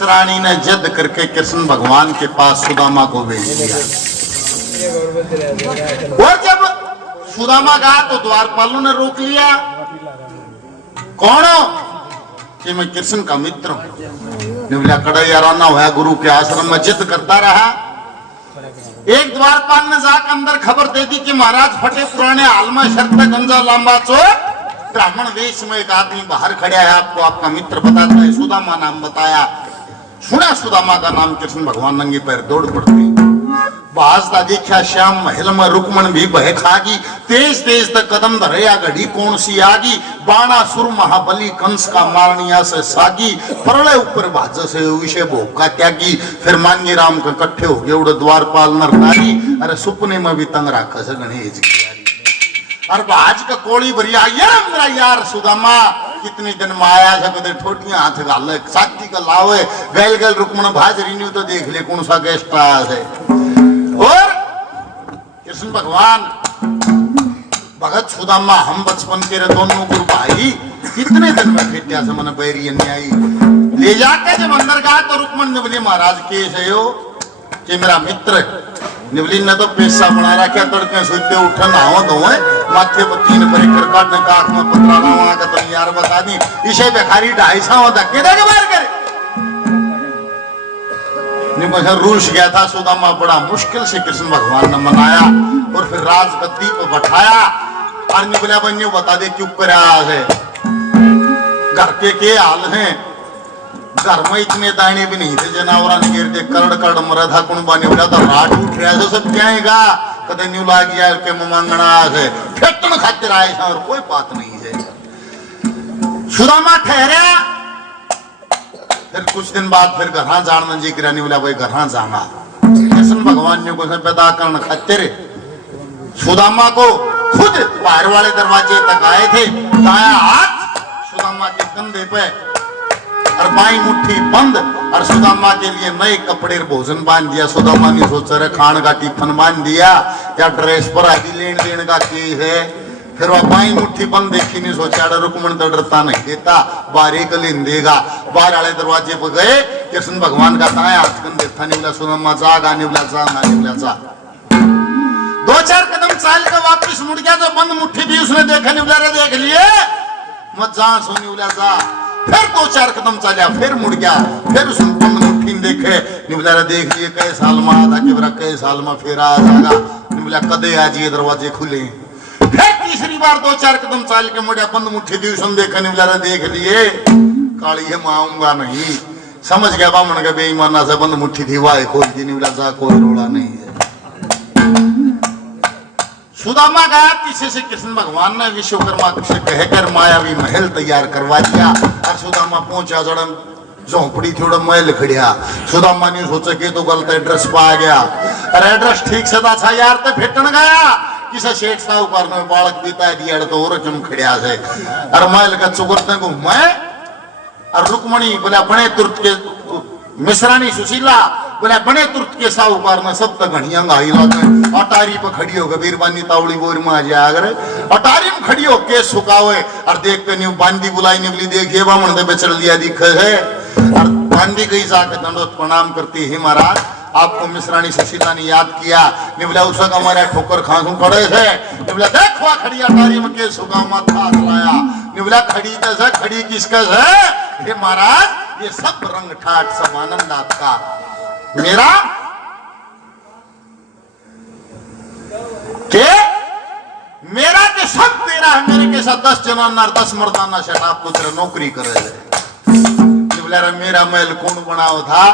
रानी ने जिद करके कृष्ण भगवान के पास सुदामा को भेज दिया। और जब सुदामा गया तो द्वारपालों ने रोक लिया। कौन हो? कि मैं कृष्ण का मित्र हूं। बोला कड़ा याराना हुआ, गुरु के आश्रम में जिद करता रहा। एक द्वारपाल ने जाकर अंदर खबर दे दी कि महाराज फटे पुराने हाल में शर्त गंजा लंबा चोट ब्राह्मण वेश में एक आदमी बाहर खड़ा है, आपको आपका मित्र बताता है। सुदामा नाम बताया। सुना सुदामा का नाम, कृष्ण भगवान नंगे पैर दौड़ पड़ते। बाजता देखा श्याम महल में रुक्मण भी बह खागी, तेज तेज तक कदम धरया घड़ी कौन सी आगी, बाणासुर महाबली कंस का मारनिया से सागी, प्रलय ऊपर भाज से विषय भोग का त्यागी। फिर मांगी राम का कट्ठे हो गए उड़ द्वारपाल नर नारी, अरे सुपने में भी तंग राखा से गणेश की। और आज का कोड़ी भरिया यार मेरा यार सुदामा कितने दिन माया जगदे ठोटियां हाथ गाले साथी का लावे गैल गैल रुक्मण भाज रिन्यू तो देख ले कौन सा गेस्ट है। और कृष्ण भगवान भगत सुदामा हम बचपन के दोनों गुरु भाई कितने दिन में फेटिया से मन बैरी अन्यायी ले जाके जब अंदर गया तो रुक्मण ने बोले महाराज केस है यो कि मेरा मित्र निवली ने तो पैसा बना रखा, तड़के सोते उठा नहाओ धोए माथे पर 3 परिकर काटने का आंख में पतरा ना वहां का तो यार बता दी इसे बेखारी 250 धक्के दे के बाहर करे। निबंधन रूस गया था सुदामा, बड़ा मुश्किल से कृष्ण भगवान ने मनाया और फिर राजगद्दी पर बैठाया। और निबला बन्यू बता दे क्यों करा है, घर के हाल है, घर में इतने दाने भी नहीं थे, जनावरा ने गिर दे करड़ करड़ मरा था कुणबा ने बोला था राट उठ रहा है सब क्या हैगा कदे न्यू लाग गया के मांगना है फेटन खातिर आए और कोई बात नहीं है। सुदामा ठहरा। फिर कुछ दिन बाद फिर घर जान जी किरानी बोला भाई घर जाना। कृष्ण भगवान ने को पैदा करने खातिर सुदामा को खुद बाहर वाले दरवाजे तक आए थे। दाया हाथ सुदामा के कंधे पे और बाई मुट्ठी बंद और सुदामा के लिए नए कपड़े भोजन बांध दिया। सुदामा ने सोचा रहे खान का टिफिन बांध दिया या ड्रेस पर आदि लेन देन का की है। फिर वह बाई मुट्ठी बंद देखी नहीं सोचा रुकमण तो डरता नहीं देता बाहर एक लेन देगा। बाहर वाले दरवाजे पर गए कृष्ण भगवान का दाया हाथ कंधे था। नहीं बोला सुदामा जा गाने बोला जा गाने बोला जा। 2-4 कदम चाल कर वापिस मुड़ गया तो बंद मुट्ठी भी उसने देखा। नहीं बोला रे देख लिए मत जा सोनी बोला जा। फिर 2-4 कदम चलिया फिर मुड़ गया। फिर उसने बंद मुट्ठी देखे। नहीं बोला रे देख लिए कई साल में आधा कि बरा कई साल में फिर आ जाएगा। नहीं बोला कदे आज ये दरवाजे खुले। फिर तीसरी बार 2-4 कदम चाल के मुड़िया बंद मुट्ठी दी उसने देखा। नहीं बोला रे देख लिए काली है माऊंगा नहीं। समझ गया बामण के बेईमाना से बंद मुट्ठी थी वाह खोल दी। नहीं बोला जा कोई रोड़ा नहीं है। सुदामा गया पीछे से कृष्ण भगवान ने विश्वकर्मा से कहकर मायावी महल तैयार करवा दिया। और सुदामा पहुंचा जड़म झोंपड़ी थोड़ा महल खड़िया। सुदामा ने सोचा कि तो गलत एड्रेस पा गया। अरे एड्रेस ठीक से था यार तो फेटन गया किसी सेठ साहूकार ने बालक बीता दिया तो और चम खड़िया से। और महल का चुगरते घूमे और रुक्मणी बोला बने तुर्त के मिश्रानी सुशीला बोला बने तुर्त के साहूकार ने सब तक घड़िया गाई लाते। अटारी पर खड़ी हो गई बीरबानी तावड़ी बोर में आ जाए अगर अटारी में खड़ी हो के सुखावे और देख के न्यू बांदी बुलाई निकली देखिए बामण दे बेचल लिया दिख है। और बांदी गई जाकर दंडोत प्रणाम करती है महाराज आपको मिश्रानी सुशीला ने याद किया। ने बोला उस हमारे ठोकर खांसू पड़े थे। ने बोला देखो खड़ी अटारी में के सुगा माथा लाया बोला खड़ी कस है, खड़ी किस कस है? हे महाराज, ये सब रंग ठाट सब आनंद आपका, मेरा के मेरा के सब तेरा है। मेरे के साथ 10 जनाना 10 मर्दाना शराब को तेरा नौकरी करे। बोला मेरा महल कौन बनाओ था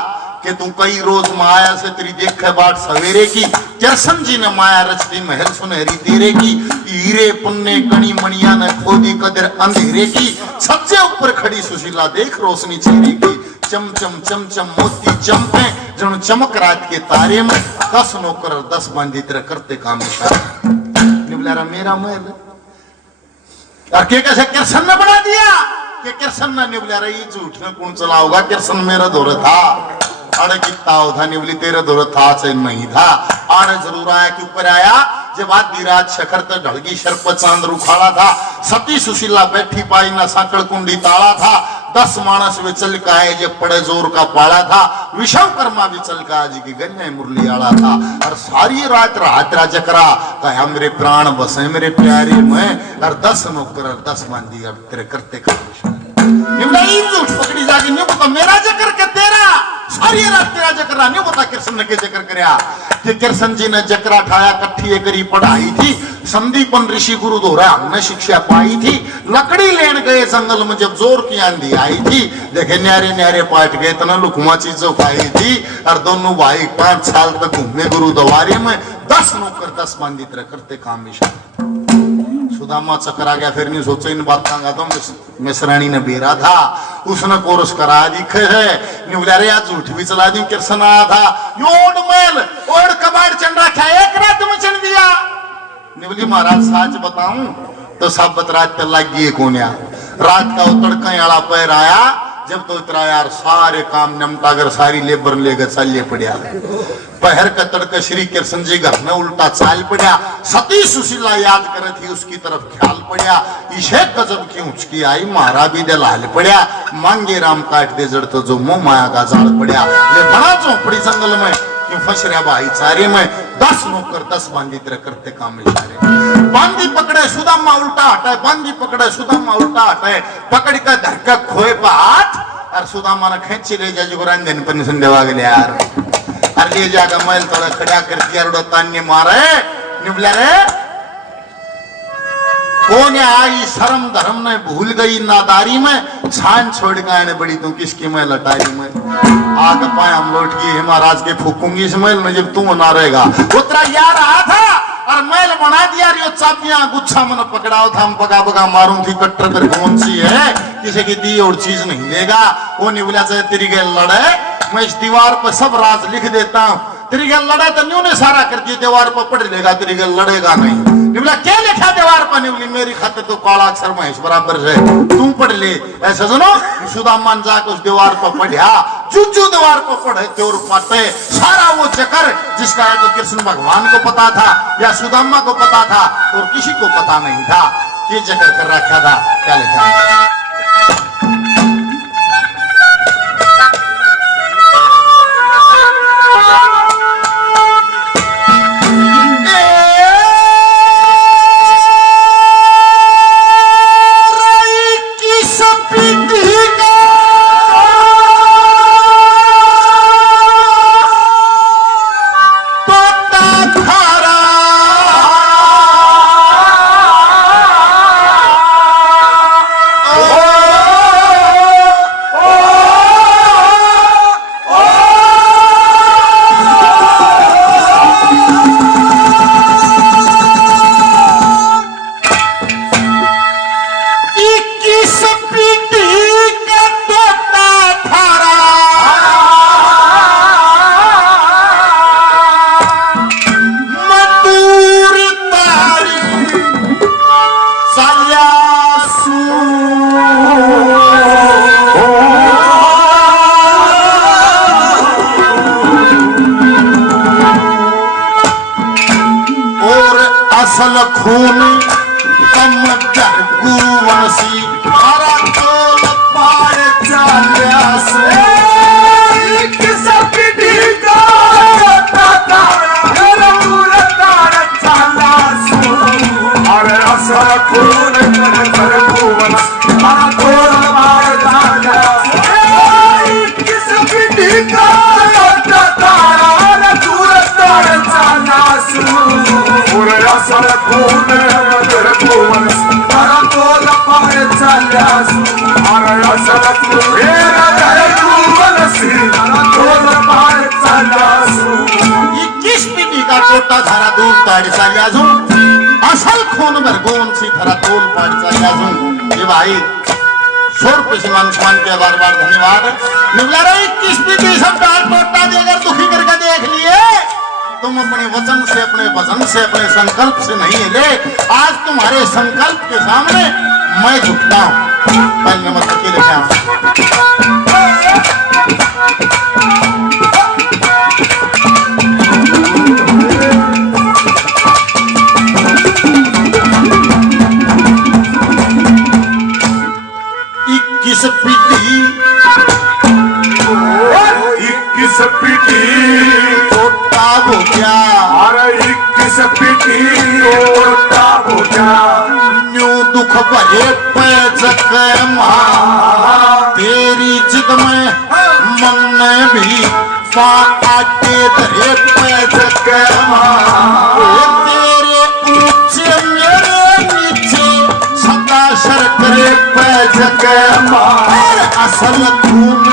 कि तू कई रोज माया से तेरी देखे बाट सवेरे की। कृष्ण जी ने माया रचती महल सुनहरी तेरे की। हीरे पुन्ने कणी मणिया ने खोदी कदर अंधेरे की। सबसे ऊपर खड़ी सुशीला देख रोशनी चेहरे की। चम चम चम चम मोती चमके जन चमक रात के तारे में। 10 नौकर 10 बांधी तेरे करते काम निबला मेरा महल और के कैसे कृष्ण ने बना दिया कि कृष्ण ने निबला रही झूठ में कौन चला होगा। कृष्ण मेरा दौर था अरे कितना था निबली तेरे दौर था से नहीं था। आने जरूर आया कि ऊपर आया जब आधी रात शखर तो ढलगी शर्प चांद रुखाड़ा था। सती सुशीला बैठी पाई ना साकड़ कुंडी ताला था। 10 मानस विचल का है जब पड़े जोर का पाला था। विश्वकर्मा विचल का जी की गन्ने मुरली आला था। और सारी रात रात्रा चकरा कहा मेरे प्राण बसे मेरे प्यारे में। और 10 नौकर 10 बांधी अब तेरे करते काम पकड़ी जागी नहीं पता मेरा जकर के तेरा सारी रात तेरा जकरा नहीं पता। कृष्ण ने के जकर करया कि कृष्ण जी ने जकरा ठाया कट्ठी करी पढ़ाई थी। संदीपन ऋषि गुरु दोहरा हमने शिक्षा पाई थी। लकड़ी लेन गए जंगल में जब जोर की आंधी आई थी। देखे न्यारे न्यारे पाट गए तना लुकमा चीजों खाई थी। और दोनों भाई 5 साल तक घूमे गुरु द्वारे में। 10 नौकर 10 बांधी तरह करते काम मिशा। सुदामा चकरा गया फिर नहीं सोचो इन बातों का। तो मिश्राणी ने बेरा था उसने कोरस करा दिखे है निबला रे झूठ भी चला दी। कृष्ण आया था योड़ मेल और कबाड़ चंड रखा एक रात में चल दिया। निबली महाराज सच बताऊं तो सब बतरात लगी कौन रात का तड़का आला पैर आया जब तो इतना यार सारे काम निमटा कर सारी लेबर लेकर चलिए पड़ा। पहर का तड़का श्री कृष्ण जी घर में उल्टा चाल पड़ा। सती सुशीला याद करे थी उसकी तरफ ख्याल पड़ा। इसे गजब की उचकी आई महारा भी दे लाल पड़ा। मांगे राम काट दे जड़ तो जो मोह माया का जाल पड़ा। ले बड़ा चौपड़ी जंगल में क्यों फंस रहा भाईचारे में। 10 नौकर 10 बांधी तरह करते काम इशारे। बांधी पकड़े सुदामा उल्टा हटाए। बांधी पकड़े सुदामा उल्टा हटाए। पकड़ कर धक्का खोए पर हाथ और सुदामा ने खेची ले जाए जो रंजन पर निशन देवा गए यार। और ले जाकर मैल थोड़ा खड़ा कर दिया रोड़ा तान्य मारे निबला रे कौन आई शर्म धर्म ने भूल गई नादारी में। छान छोड़ गए बड़ी तू किसकी मैं लटारी में। आग पाए हम लौट गए महाराज के फूकूंगी इस मैल में जब तू ना रहेगा। उतरा यार आ था और मैल बना दिया। यो चाबियां गुच्छा मन पकड़ाओ था हम पका पका मारूं थी कट्टर कर कौन सी है किसी की दी और चीज नहीं लेगा। वो निबला चाहे तेरी गल लड़े मैं इस दीवार पर सब राज लिख देता हूँ। तेरी गल लड़े तो न्यू ने सारा कर दिया दीवार पर पढ़ लेगा तेरी गल लड़ेगा नहीं। निबला क्या लिखा दीवार पर निबली मेरी खातिर तो काला अक्षर महेश बराबर है तू पढ़ ले। ऐसा सुनो सुदामा जाकर उस दीवार पर पढ़ा। जूजू दीवार पर पढ़े थे और पाते सारा वो चक्कर जिसका है तो कृष्ण भगवान को पता था या सुदामा को पता था और किसी को पता नहीं था। ये चक्कर कर रखा था क्या लिखा असल खून कम गुरु वंशी हरा चोल पार चाल्या से किस पीढ़ी का ताता मेरा पूरा तारा चाला सो अरे असल खून कम गुरु वंशी पोटा थारा दूर ताड़ी चालिया जूं असल खून भरगोन सी थारा तोल पाड़ चालिया जूं ये भाई 100 रुपए से मान के बार बार धन्यवाद। निकला रही किस्ती की सब डाल पोटा दे अगर दुखी करके देख लिए तुम अपने वचन से अपने वचन से अपने संकल्प से नहीं हिले। आज तुम्हारे संकल्प के सामने मैं झुकता हूं। पहले नंबर तक के लेके भरे पैजक तेरी जिद में मन ने भी पाटे धरे पैजक तेरे ऊंचे मेरे नीचे सदा सर करे पैजक असल खून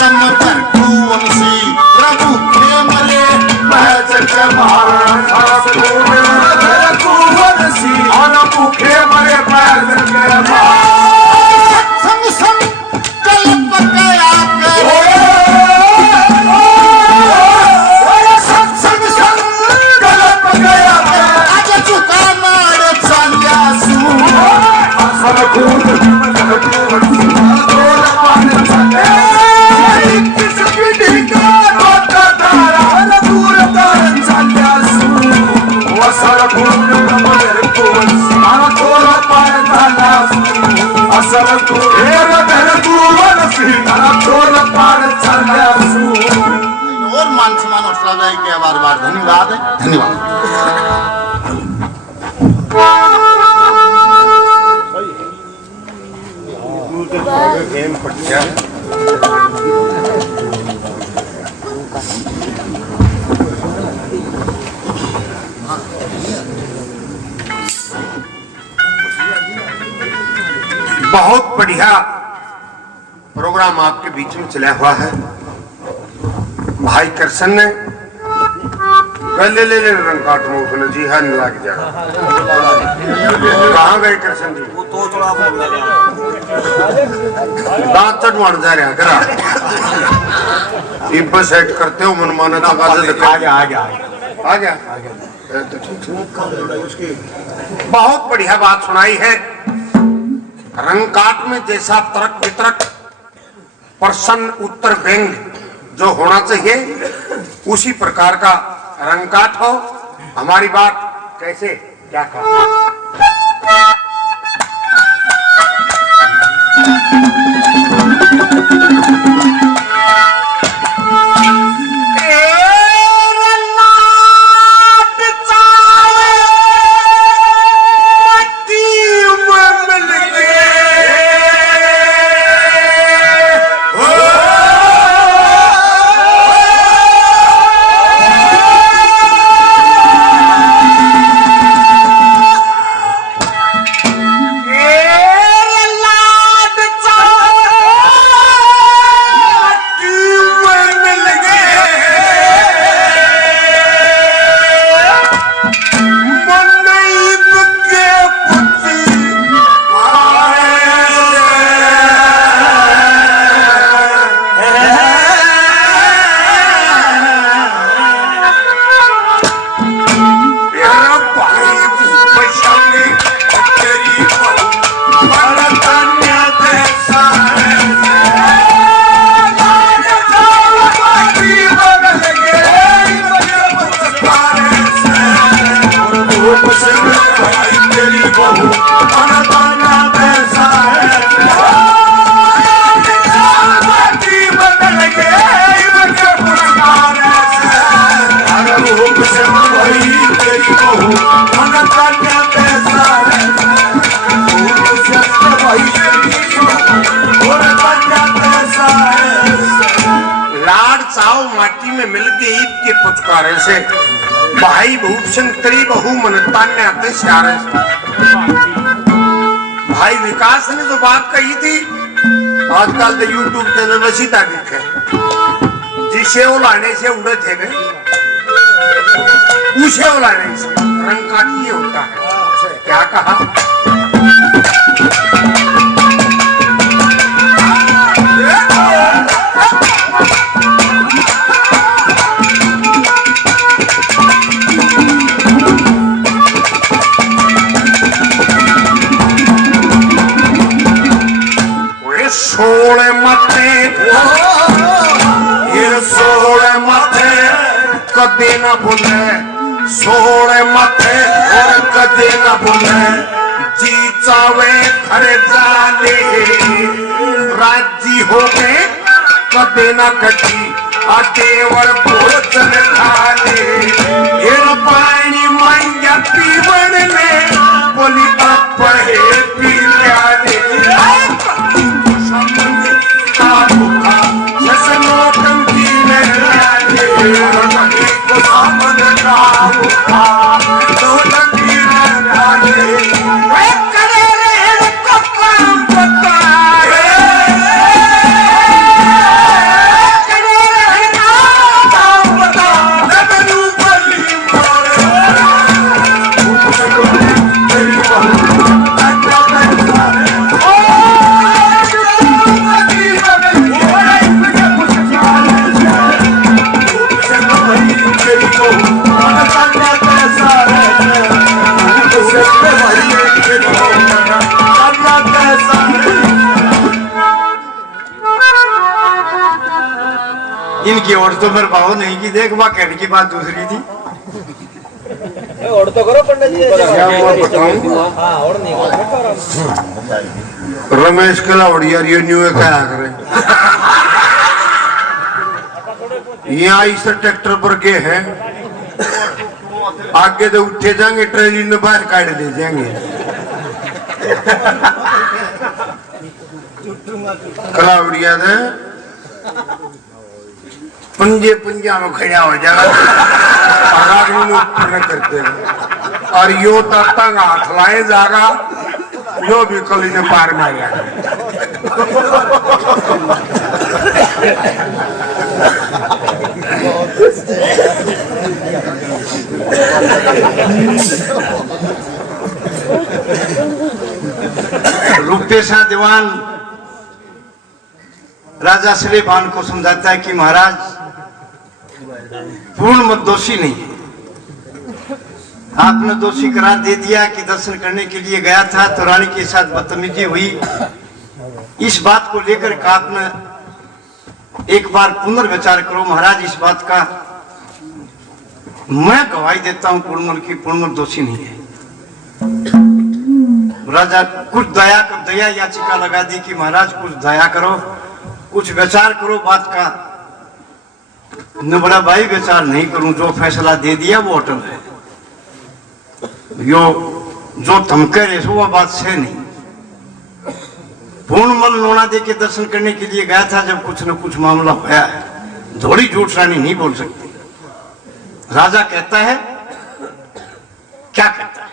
तम कर खून सी प्रभु के मरे पैजक भूखे मरे संग संग कल्प गया संग संग कल्प गया आज चुका मार चालिया सू असल खून किस पीढ़ी का टोटा तारा दूर तार चालिया सू असल खून और मान सम्मान और के बार बार धन्यवाद धन्यवाद। बहुत बढ़िया प्रोग्राम आपके बीच में चला हुआ है। भाई कृष्ण ने ले ले ले रंग काट मुंह जी है लग जा कहाँ गए कृष्ण जी? वो तो थोड़ा दांत चढ़वान जा रहा करा इब सेट करते हो मनमाना तो आ गया बहुत बढ़िया बात सुनाई है। रंगकाट में जैसा तर्क वितरक प्रश्न उत्तर व्यंग जो होना चाहिए उसी प्रकार का रंगकाट हो। हमारी बात कैसे क्या कहा माटी में मिलके ईद के पुचकारे से भाई भूषण तेरी बहु मनतान्य आते सारे भाई विकास ने जो बात कही थी आजकल तो यूट्यूब चैनल में सीधा दिखे जिसे वो लाने से उड़े थे पूछे वाला नहीं, रंग काट ये होता है। क्या कहा? सोले मथे ये सोले मथे कदे न भूले, सोले मथे और कदे न भूले, जी चावे घर जाने राजी हो गए कदे न कटी देवर भोजन खाने, पानी मांगा पीवन में बोली पहे पी प्याले इनकी और तो मेरे भाव नहीं की, देख वह कहने की बात दूसरी थी। और तो करो पंडित जी, हाँ और नहीं रमेश कलावड़िया न्यू क्या करे यहाँ इस ट्रैक्टर पर के हैं, आगे तो उठे जाएंगे ट्रेली में बाहर काट ले जाएंगे। कलावड़िया ने पंजे पंजा में खड़ा हो जाएगा ऊपर करते हैं और यो तक हाथ लाए जाएगा यो भी कली ने पार मारेगा। रूपेशा दीवान राजा सलेमान को समझाता है कि महाराज पूर्ण मत दोषी नहीं है, आपने दोषी करार दे दिया कि दर्शन करने के लिए गया था तो रानी के साथ बदतमीजी हुई। इस बात को लेकर का आपने एक बार पुनर्विचार करो महाराज, इस बात का मैं गवाही देता हूं पूर्णमल की पूर्णमल दोषी नहीं है। राजा कुछ दया याचिका लगा दी कि महाराज कुछ दया करो, कुछ विचार करो बात का। न बड़ा भाई विचार नहीं करूं, जो फैसला दे दिया वो अटल है, यो जो धमके रहे वो बात से नहीं। पूर्णमल नोना दे के दर्शन करने के लिए गया था, जब कुछ न कुछ मामला होया है, थोड़ी झूठ रानी नहीं बोल सकती। राजा कहता है, क्या कहता है?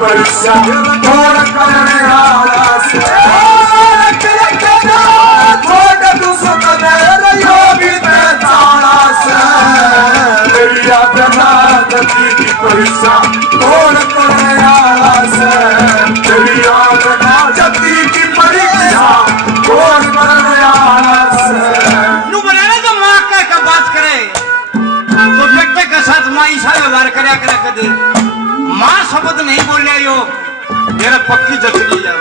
परीक्षा थोड़ा करने आला से थोड़ा दूसरा रहियो भी ताला से तेरी याद ना गति की परीक्षा थोड़ा करने आला से तेरी याद ना गति की परीक्षा थोड़ा करने आला से नू बनाना तो माँ का बात करे तो बेटे के साथ माँ ईसा व्यवहार करे कदे माँ शब्द नहीं बोले यो मेरा पक्की जतली यार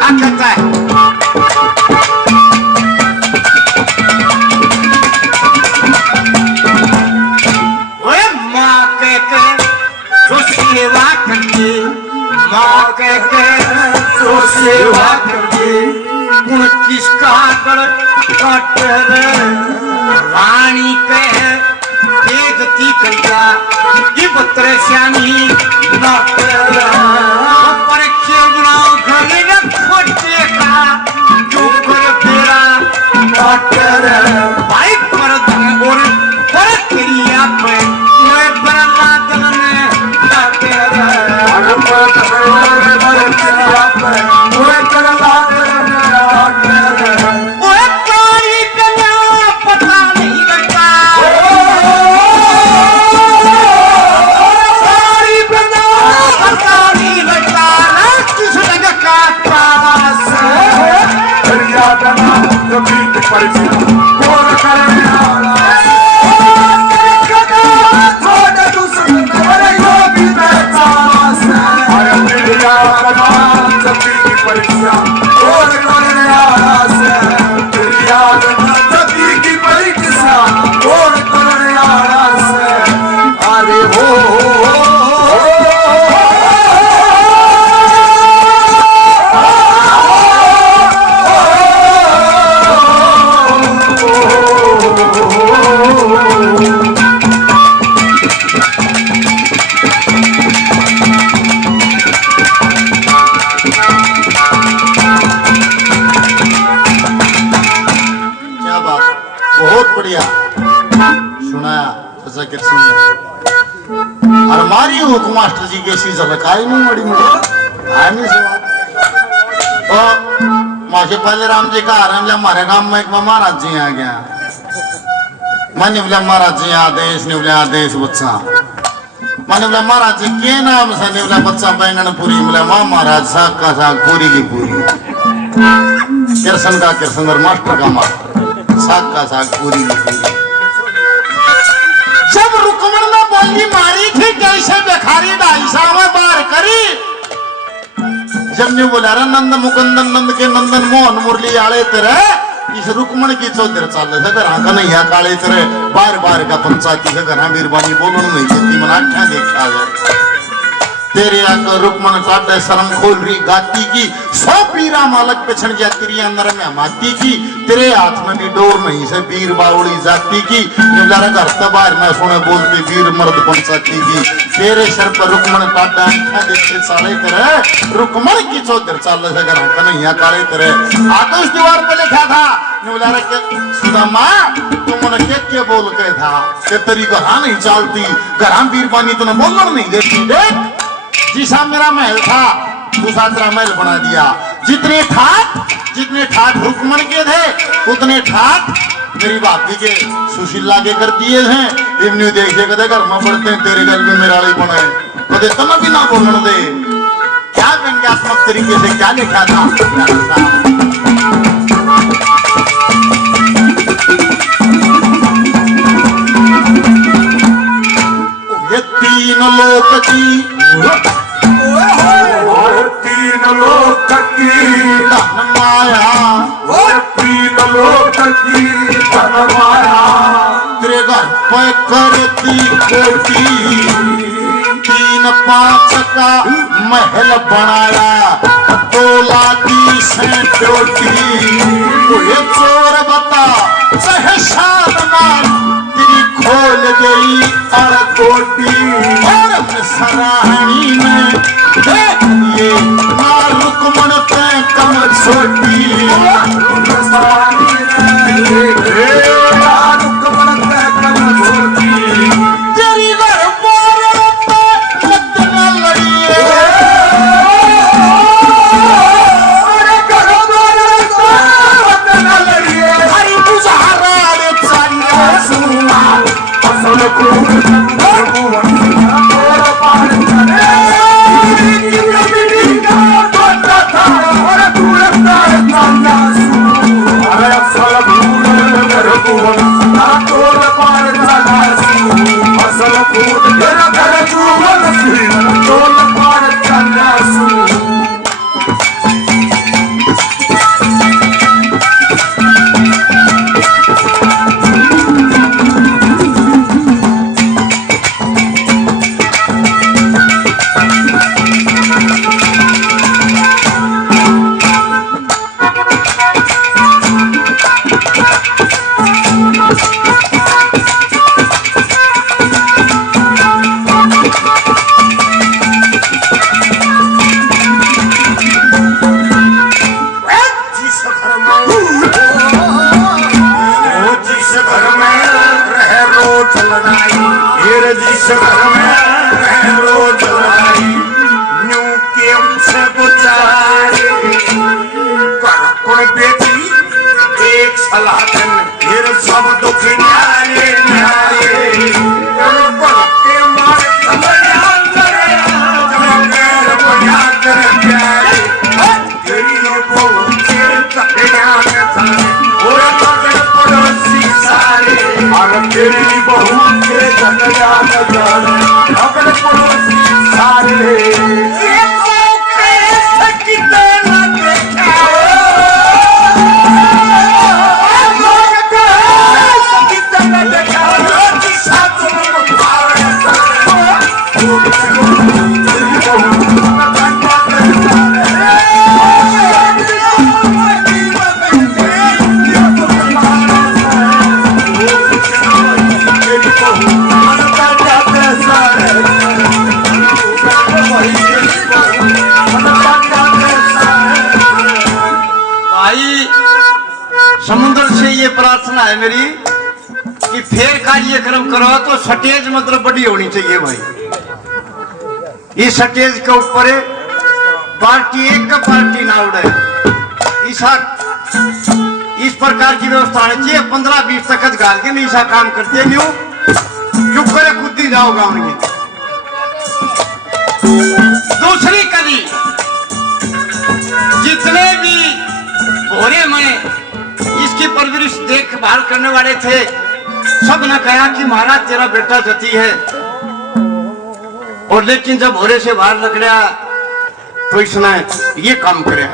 क्या कहता है ओए माँ के जो सेवा करके माँ के जो सेवा करके उन किसका गढ़ कटर रानी के बेदती करिया ये बतरे श्यामी पर खेलनाओ घर खोटे का जो कर तेरा कटर भाई पर धन और पर क्रिया पे मैं बरला दन में कटर पर क्रिया पे मैं बरला दन में कटर ओए काली कन्या पता नहीं लगता पता नहीं लगता किस जगह काटता कभी की परीक्षा कौन करने आला थोड़ा दूसरा रहियो भी ताला से अरे तेरी याद ना कभी की परीक्षा कौन करने आला से तेरी याद ना कभी की परीक्षा कौन करने आला से अरे हो क्या बात बहुत बढ़िया सुनाया सचा कृष्ण ने और हमारी हुक मास्टर जी की ऐसी झलकाई नहीं मड़ी मुझे आया नहीं सवाल तो माशे पहले राम जी का आराम लिया हमारे गांव में एक महाराज जी आ गया मैंने बोला महाराज जी आदेश ने बोला आदेश बच्चा मैंने बोला महाराज जी के नाम से ने बोला बच्चा बैंगन पूरी बोला माँ महाराज साग का साग पूरी की पूरी कृष्ण का कृष्ण और मास्टर का मास्टर साग का साग पूरी की पूरी जब रुकमण ने बोली मारी थी कैसे बेखारी डाईसा में बार करी जब ने बोला रे नंद मुकुंदन नंद के नंदन मोहन मुरली आले तेरे इस रुकमण की चौधर चाल सकर हाँ नहीं या काले तेरे बार बार का पंचायती सकर हाँ बीरबानी बोलन नहीं देती मना क्या देखा है तेरे आकर रुकमण काटे शर्म खोल रही गाती की सौ पीरा मालक पे छण गया तेरी अंदर में माती की तेरे हाथ में भी डोर नहीं से वीर बावड़ी जाती की निवलारा घर तबार ना सुने बोलते वीर मर्द पंचायती की तेरे सर पर रुकमण काटा आंखा देखते साले तेरे रुकमण की चौधर चाल से घर का नहीं या काले तेरे आकाश दीवार पे लिखा था निवलारा के सुदामा तुमने क्या बोल के था कि तेरी घर नहीं चलती घर वीरबानी तूने बोलना नहीं देती देख जिसा मेरा महल था दूसरा तेरा महल बना दिया जितने ठाट रुकमण के थे उतने ठाट मेरी भाभी के सुशीला के कर दिए हैं इवनी देखे कदे घर में पड़ते हैं तेरे घर में मेरा ही बनाए कदे तना भी ना बोलने दे क्या व्यंग्यात्मक तरीके से क्या लिखा था ये तीन लोक की तीन लोक की धन माया तीन लोक की धन माया तेरे घर पे करती कोटी 3-5 का महल बनाया 2 लाठी से टोटी ये चोर बता सहशान मार तेरी खोल गई और कोटी और सराहनी में ये मार रुकमण पे कम छोटी तेरी घर बोर पे मत न लड़िए समुद्र से ये प्रार्थना है मेरी कि फिर कार्यक्रम करो तो स्टेज मतलब बड़ी होनी चाहिए भाई। इस स्टेज के ऊपर पार्टी एक का पार्टी ना उड़े, इस प्रकार की व्यवस्था होनी चाहिए। 15-20 तक गाल के नहीं ऐसा काम करते नहीं, चुप करे खुद ही जाओ गाँव में। दूसरी कड़ी जितने भी भोरे में इसकी परवरिश देखभाल करने वाले थे, सब ने कहा कि महाराज तेरा बेटा जती है, और लेकिन जब भोरे से बाहर निकला तो इसने ये काम करे।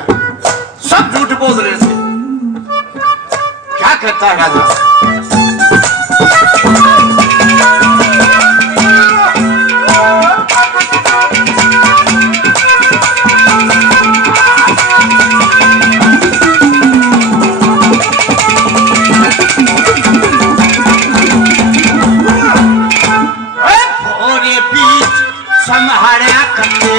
सब झूठ बोल रहे थे। क्या कहता है राजा? संभाड़ा करते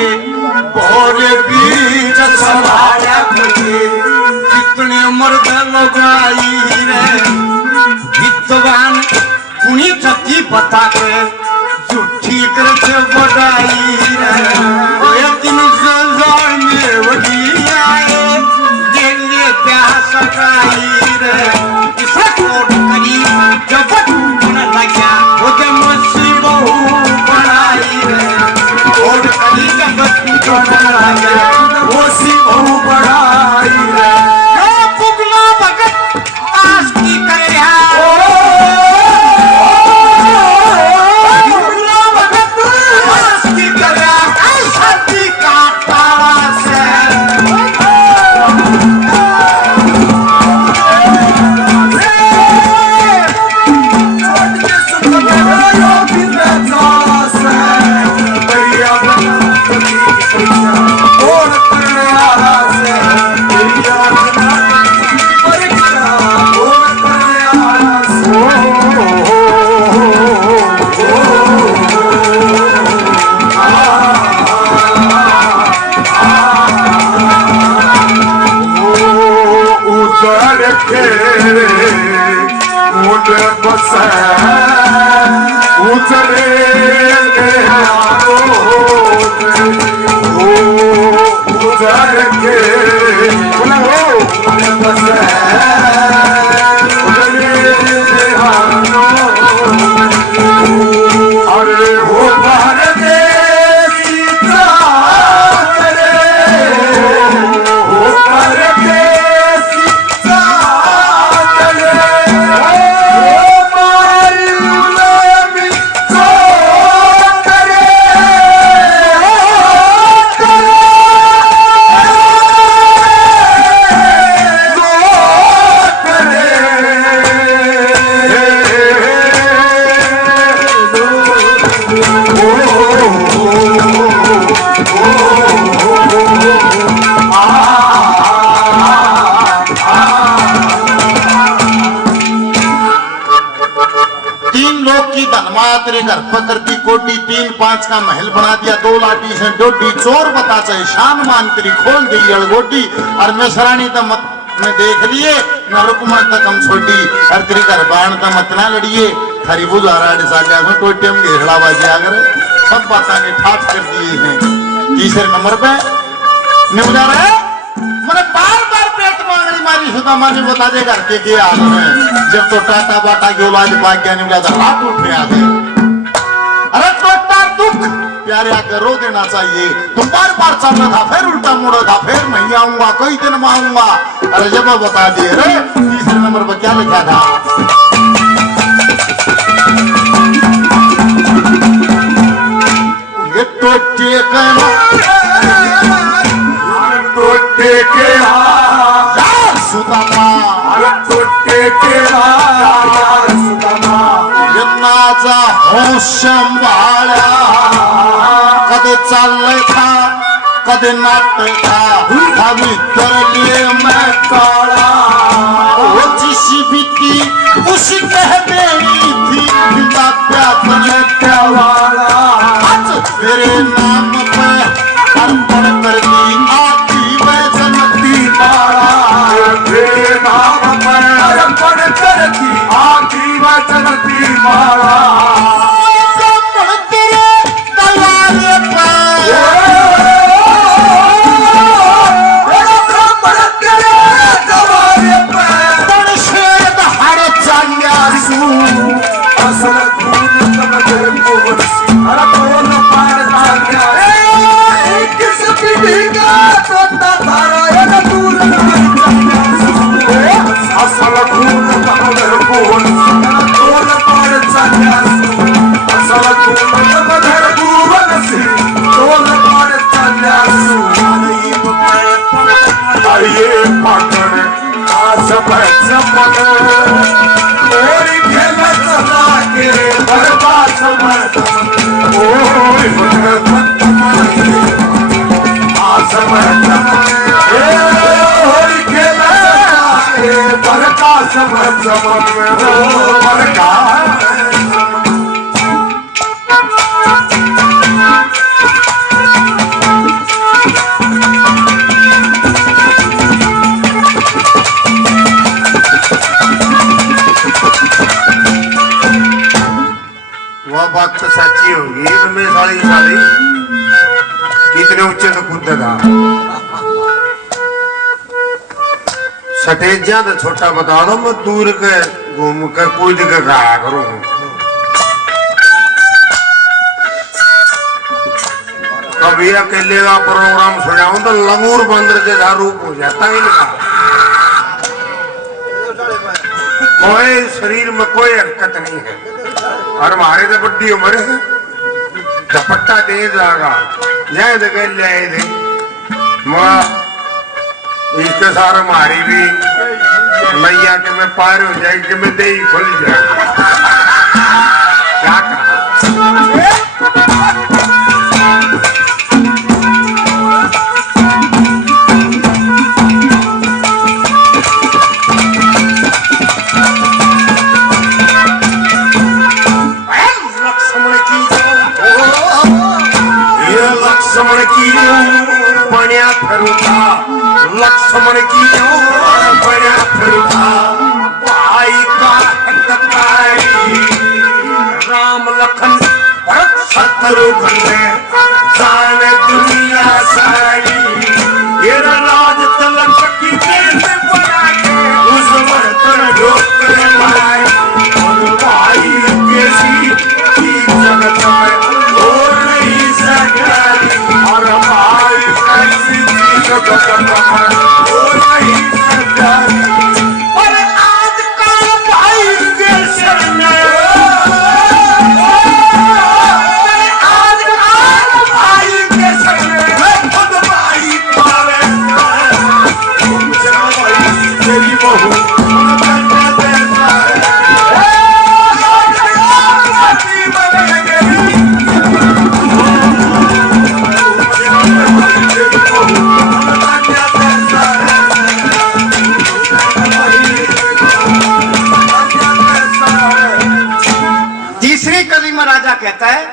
भोरे बीच संभाड़ा करते, कितने मर्द लगाई रे विद्वान कुनी चती बता के झूठी करते बढ़ाई रे। दिन संसार में वही आए दिल्ली प्यास सगाई रे, इसे कोट करी जब बना लगा वो जब मसी बहू बनाई रे, और कली जगत को बनाया वो सी बहु बढ़ाई रे। जो पुगला भगत आस की करे पुगला भगत आस की करे शादी का तारा से तेरे घर पकड़ती कोटी 3-5 का महल बना दिया, 2 लाठी से डोटी चोर बता चाहे शान मान तेरी खोल दी अड़गोटी, और मैं सरानी तो मत मैं देख लिए न रुकमा तक हम छोटी, और तेरे घर बाण तो मत ना लड़िए थारी बुझारा डिसालिया में टोटे में घेरड़ा बाजी अगर सब बातें ने ठाट कर दिए हैं। तीसरे नंबर पे निमुझा रहे मैंने बार-बार पेट मांगनी मारी सुदामा जी बता दे घर के हाल में, जब तो टाटा बाटा की औलाद पाक गया निमुझा तो हाथ उठ रहा थे। अरे टोटा दुख प्यारे आकर रो देना चाहिए, तुम बार-बार चलना था फिर उल्टा मुड़ा था फिर नहीं आऊंगा कोई दिन में आऊंगा। अरे जब बता दिए रे तीसरे नंबर पर क्या लिखा था, ये टोटे के सुदामा टोटे के सुदामा जन्नाचा होश संभाळा चाल था कद नाट था भीतर लिए मैं काला वो जिस बीती उसी कह देनी थी पिता प्यार वाला आज तेरे नाम पे अर्पण कर दी आती मैं जनती बाड़ा तेरे नाम पर अर्पण कर दी आती मैं जनती बाड़ा बात तो सच्ची होगी तो मैं साली साली कितने ऊंचे तो कूदेगा सटेजा तो छोटा बता दो मैं दूर के घूम के कूद के खाया करूँ कभी अकेले का प्रोग्राम सुनाऊं तो लंगूर बंदर जैसा रूप हो जाता ही नहीं कोई शरीर में कोई हरकत नहीं है और हमारे तो बड़ी उम्र है झपट्टा दे जाएगा जाए तो कह ले दे इसके सारे हमारी भी मैया के मैं पार हो जाए कि मैं दे ही खुल जाए क्या कहा लक्ष्मण की बनिया फिरुता लक्ष्मण की बनिया फिरुता भाई का राम लखन भरत शत्रुघ्न जाने दुनिया सारी ये राज तलक की देश बना के उस बर्तन ढोकर लाई और भाई कैसी की जगत में और नहीं सका और भाई कैसी चीज और नहीं सकता और आजकल भाई के शरण आजकल भाई के शरण खुद भाई पावे तेरी बहू राजा कहता है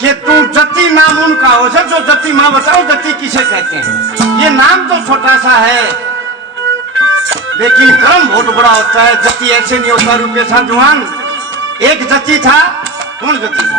कि तू जति नाम उनका हो सक जो जति मां बताओ जति किसे कहते हैं। ये नाम तो छोटा सा है लेकिन कर्म बहुत बड़ा होता है। जति ऐसे नहीं होता रुपये साथ जुआन एक जति था कौन जति था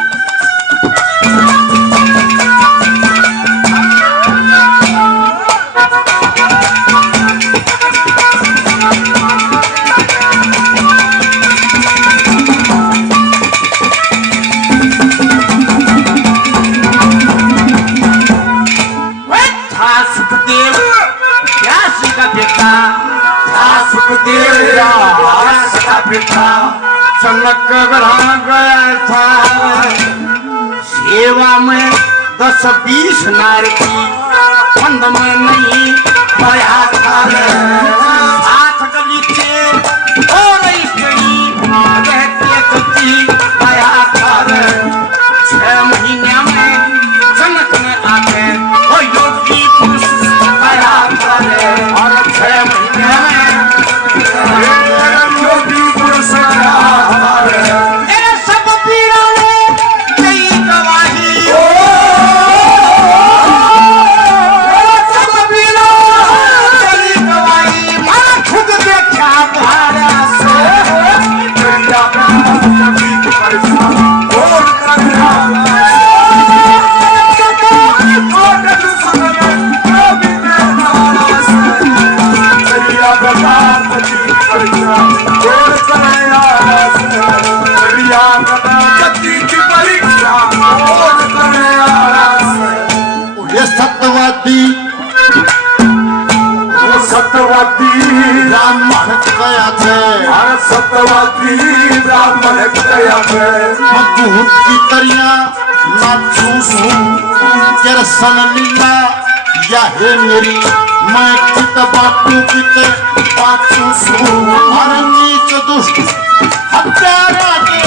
चनक गढ़ा गया था सेवा में 10-20 नार की बंद में नहीं पड़ा था हाथ गली के और रहते जति आया था 6 महीने में सत्यवादी ब्राह्मण कया छे अरे सत्यवादी ब्राह्मण कया छे भूत की तरिया नाचू सू कृष्ण लीला या हे मेरी मैं कित बापू कित पाछू सू हर नीच दुष्ट हत्यारा के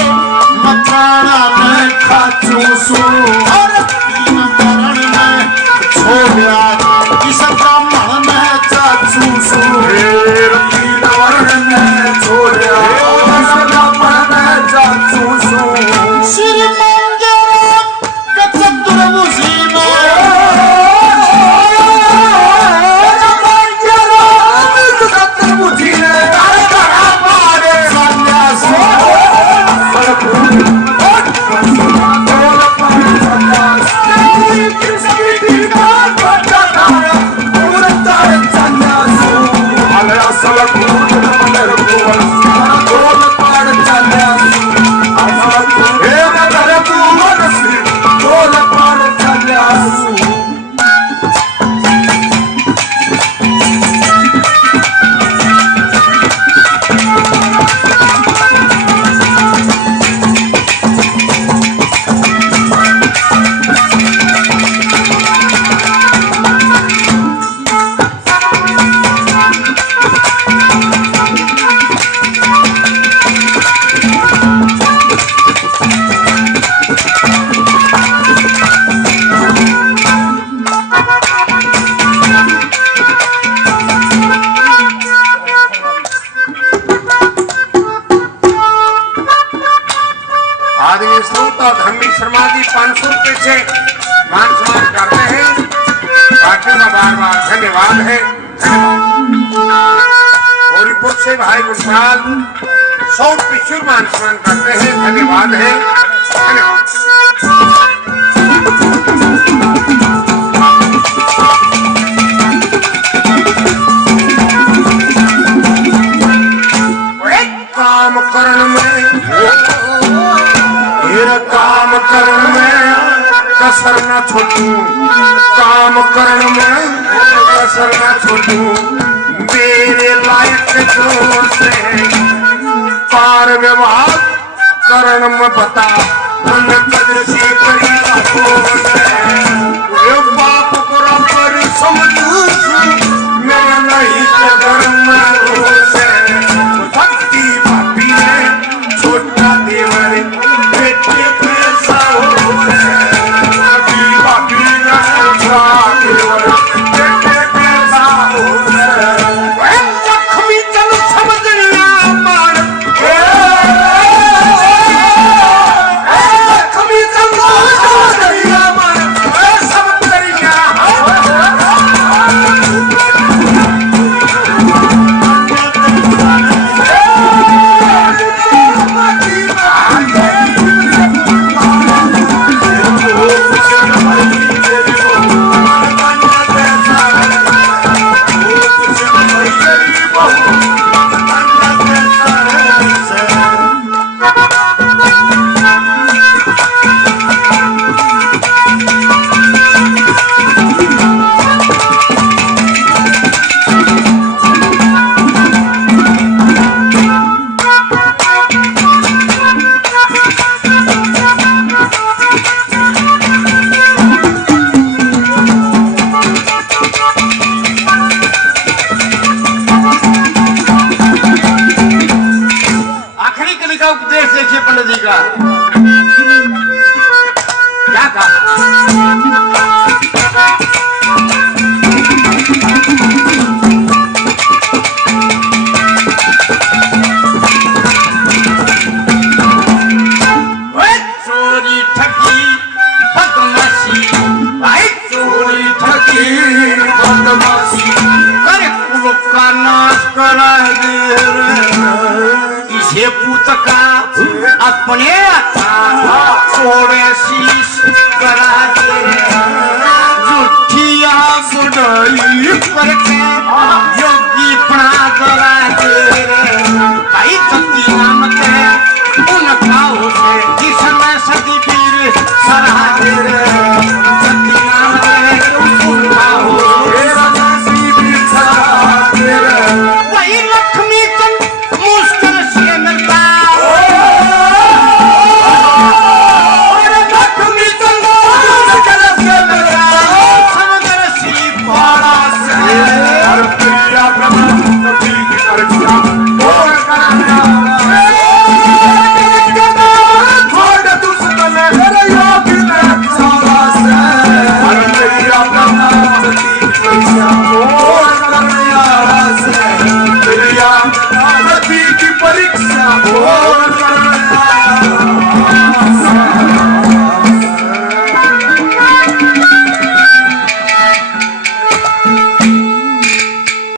मकाना में खाचू सू हर तीन मरण में छोड़ा इस ब्राह्मण में चाचू सू तीन मरण में छोड़ा इस ब्राह्मण में चाचू सू श्री मंगराम के चतुर्भुजी आदमी श्रोता धर्मी शर्मा जी 500 रुपए से मान सम्मान करते हैं। पार्टी का बार बार धन्यवाद है। गौरीपुर से भाई गुलपाल 100 रुपये मान सम्मान करते हैं। धन्यवाद है। धन्यवाद। काम करण में काम करण में कसर न छोटू काम करण में कसर न छोटू मेरे लायक जो से पार व्यवहार करण में बता उन कदर से बाप को रबर समझू मैं नहीं कदर में से भक्ति भाभी है छोटा देवर बेटे पैसा हो भाभी ना देवर बेटे पैसा हो लक्ष्मी चलो समझना मार लक्ष्मी चलो समझना मार सब करिया उपदेश देखिए पंडित जी का क्या कहा। चोरी ठगी बदमाशी भाई चोरी ठगी बदमाशी अरे कुल का नाश करा दे इसे पूत का अपने थोड़े शीश करा दे जुठिया बुढ़ई करके